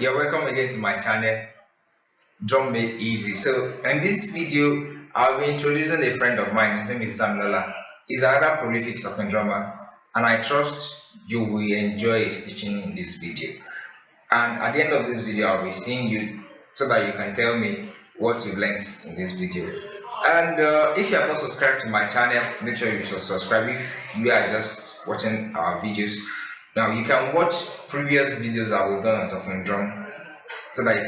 You're welcome again to my channel, Drum Made Easy. So in this video, I'll be introducing a friend of mine. His name is Oluwadamilola. He's another prolific talking drummer, and I trust you will enjoy his teaching in this video. And at the end of this video, I'll be seeing you so that you can tell me what you've learned in this video. And if you have not subscribed to my channel, make sure you should subscribe if you are just watching our videos. Now you can watch previous videos that we've done on talking drum so that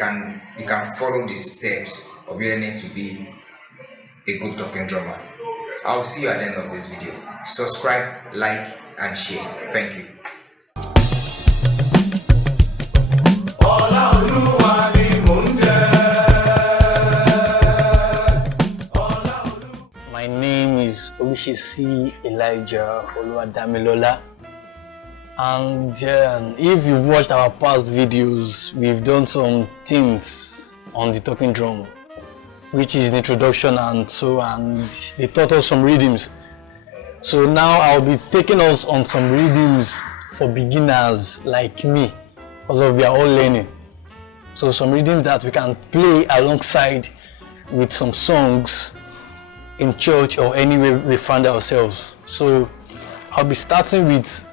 you can follow the steps of learning to be a good talking drummer. I'll see you at the end of this video. Subscribe, like, and share. Thank you. My name is Elijah Oluwadamilola, and if you've watched our past videos, we've done some things on the talking drum, which is an introduction and they taught us some rhythms. So now I'll be taking us on some rhythms for beginners like me, because we are all learning. So some rhythms that we can play alongside with some songs in church or anywhere we find ourselves. So I'll be starting with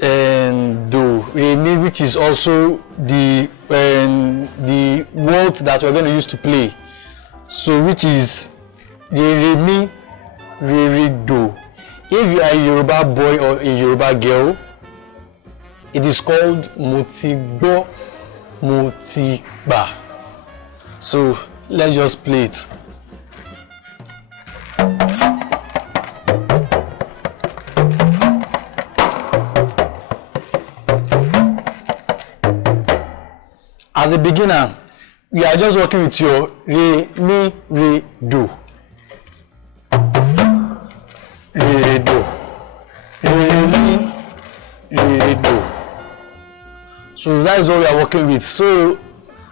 do, re, mi, which is also the words that we're going to use to play. So which is re, mi, re, do. If you are a Yoruba boy or a Yoruba girl, it is called motigbo, motigba. So let's just play it. As a beginner, we are just working with your re, mi, re, do. Re, do. Re, mi, re, do. So that is what we are working with. So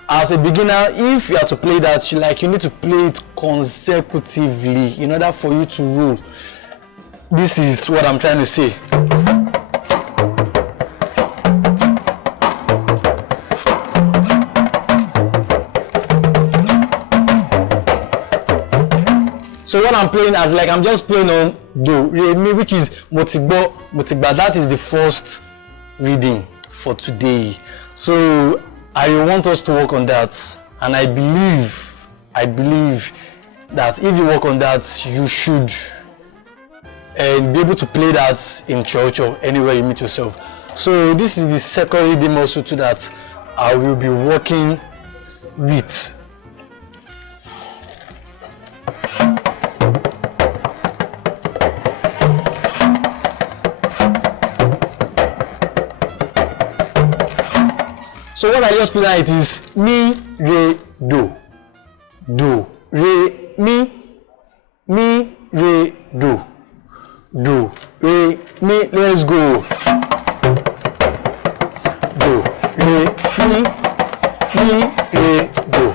as a beginner, if you are to play that, you need to play it consecutively in order for you to roll. This is what I'm trying to say. So what I'm playing as I'm just playing on do, re, mi, which is motigbo, motigba. That is the first reading for today. So I want us to work on that, and I believe that if you work on that, you should be able to play that in church or anywhere you meet yourself. So this is the second reading also to that I will be working with. So what I just play it is mi, re, do, do, re, mi, re, do, do, re, mi. Let's go. Do, re, mi, re, do,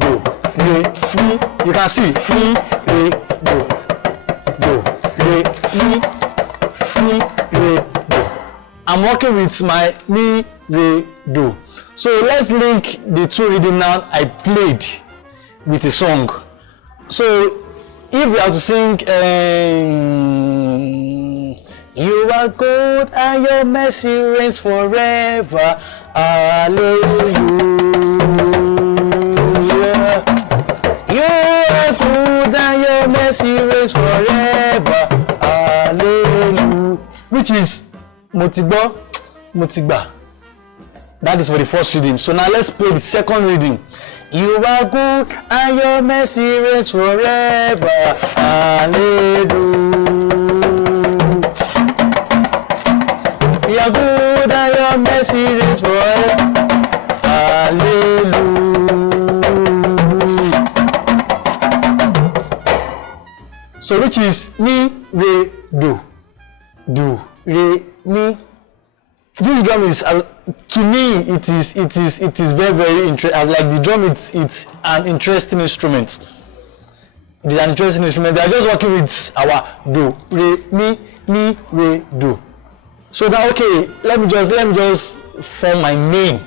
do, re, mi. You can see mi, re, do, re, mi, re, do. I'm working with my mi, re, do. So let's link the two reading now I played with a song. So if we have to sing you are good and your mercy reigns forever, hallelujah. You are good and your mercy reigns forever, hallelujah. Which is motigbo, motigba. That is for the first reading. So now let's play the second reading. You are good and your mercy reigns forever. Hallelujah. You are good and your mercy reigns forever. Hallelujah. So which is mi, re, do. Do, re, mi. This drum is, to me, it is very, very interesting. Like the drum, it's an interesting instrument. It is an interesting instrument. They are just working with our do, re, mi, re, do. So now, okay, let me just form my name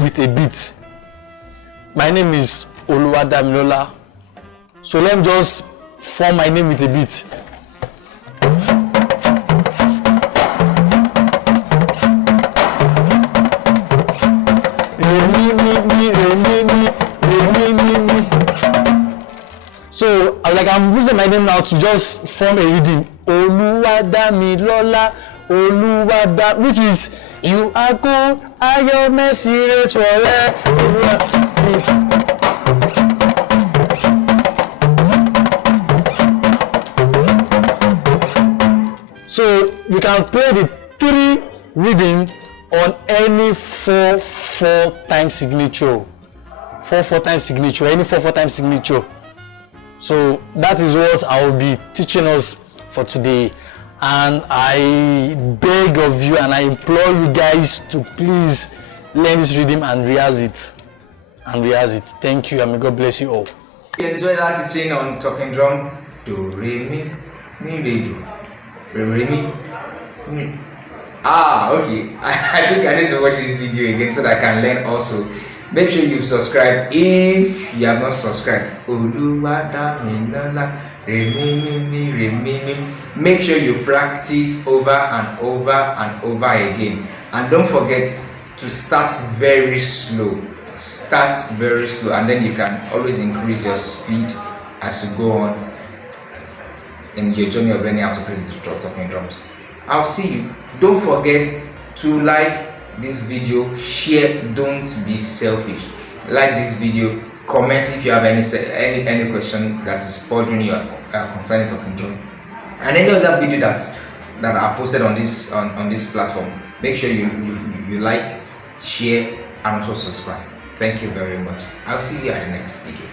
with a beat. My name is Oluwadamilola. So let me just form my name with a beat. So like I'm using my name now to just form a rhythm. Oluwadamilola, which is you are good, your mercy is forever. So you can play the 3 rhythm on any 4/4 time signature. 4/4 time signature, any 4/4 time signature. So that is what I will be teaching us for today, and I beg of you and I implore you guys to please learn this rhythm and rehearse it. Thank you, and may God bless you all. You enjoy that teaching on talking drum? Do re mi re do re mi. Okay. I think I need to watch this video again so that I can learn also. Make sure you subscribe if you have not subscribed. Oluwadamilola, make sure you practice over and over and over again. And don't forget to start very slow. And then you can always increase your speed as you go on in your journey of learning how to play the talking drums. I'll see you. Don't forget to like this video, share, don't be selfish. Like this video, comment if you have any question that is bothering you concerning talking drum, and any other video that I posted on this platform. Make sure you like, share, and also subscribe. Thank you very much. I'll see you at the next video.